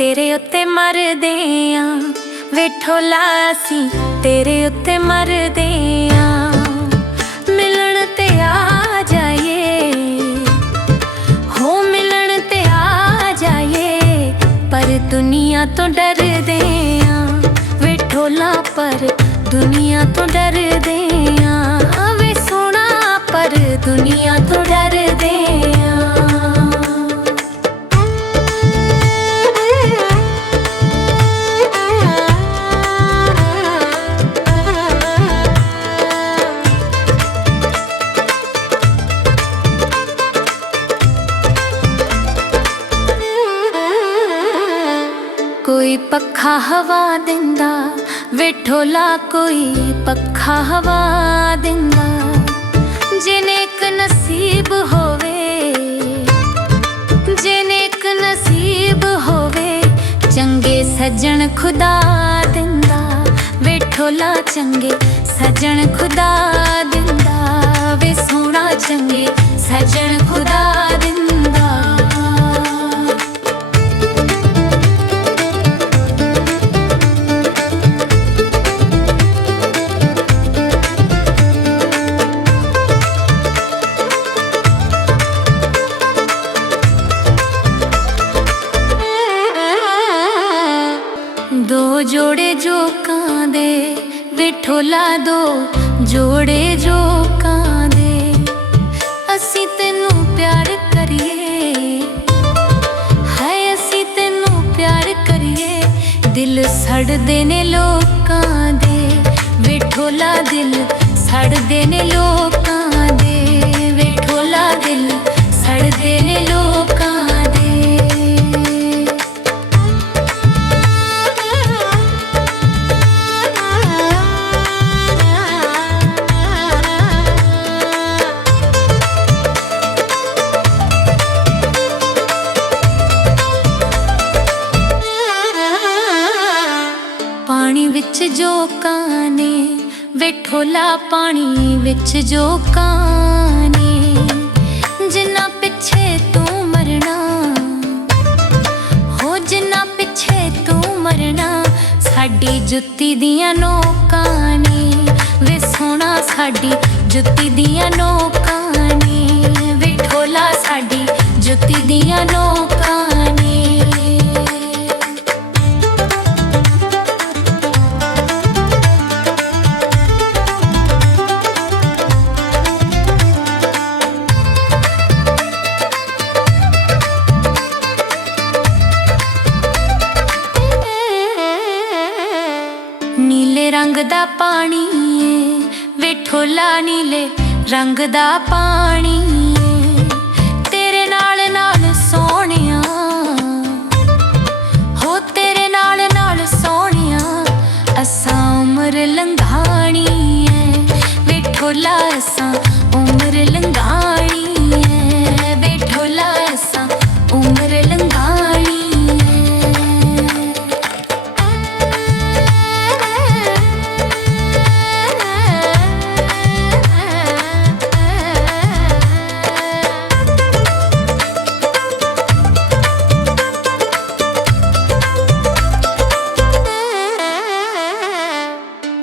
तेरे उत्ते मरदे आ वे ढोला असीं तेरे उत्ते मरदे आ। मिलन ते आ जाइए हो मिलन ते आ जाइए पर दुनिया तो डरदे आ वे ढोला पर दुनिया तो डरदे आ वे सोना पर दुनिया तो डरदे आ। कोई पखा हवा दिंदा वे ढोला कोई पखा हवा दिंदा। जिने एक नसीब होवे जिने एक नसीब होवे चंगे सज्जन खुदा दिंदा वे ढोला चंगे सज्जन खुदा दिंदा वे सोना चंगे सज्जन खुदा दिंदा। दो जोड़े जोकां दे वे ढोला दो जोड़े जोकां दे असीं तेनू प्यार करिए हाय असीं तेनू प्यार करिए। दिल सड़दे ने लोकां दे वे ढोला दिल सड़दे ने लोकां दे वे ढोला दिल सड़दे ने लोकां दे। पानी विच जोकां ने वे ढोला पानी विच जोकां ने जिन्ना पिछे तू मरना हो जिन्ना पिछे तू मरना साडी जुत्ती दियां नोकां ने वे सोना साडी जुत्ती दियां नोकां ने वे ढोला साडी जुत्ती दियां नोकां ने। नीले रंग दा पानी वे ढोला नीले रंग दा पानी तेरे नाल नाल सोहणिया हो तेरे नाल नाल सोहणिया असां उम्र लंघाणी वे ढोला असां उम्र लंघाणी वे ढोला असां उम्र लंघाणी।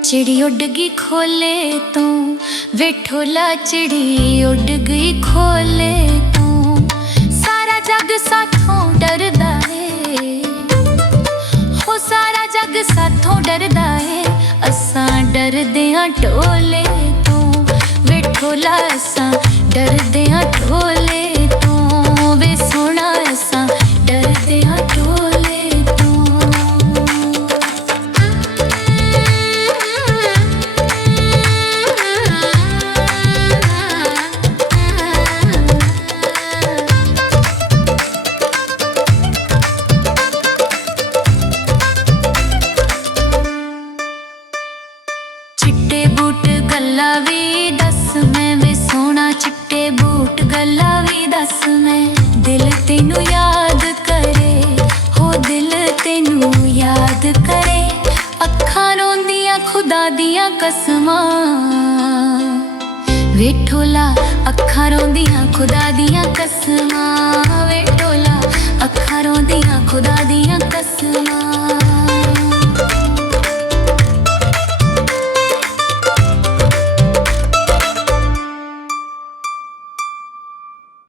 चिड़ी उड़ गई खोले तू वे ढोला चिड़ी उड़ गई खोले तू सारा जग साथों डरदा है हो सारा जग साथों डरदा है असां डरदे आं ढोले तू वे ढोला असां डरदे आं ढोले तू वे सोना असां डरदे आं ढोले तू। चिट्टे बूट गल्ला वी दस मैं वे सोना चिट्टे बूट गल्ला वी दस मैं दिल तेनू याद करे हो दिल तेनू याद करे अखां रोंदियां खुदा दियां कसमां वे ढोला अखां रोंदियां खुदा दियां कसमां वे ढोला ਅੱਖਾਂ ਰੋਂਦੀਆਂ ਖੁਦਾ ਦੀਆਂ ਕਸਮਾਂ।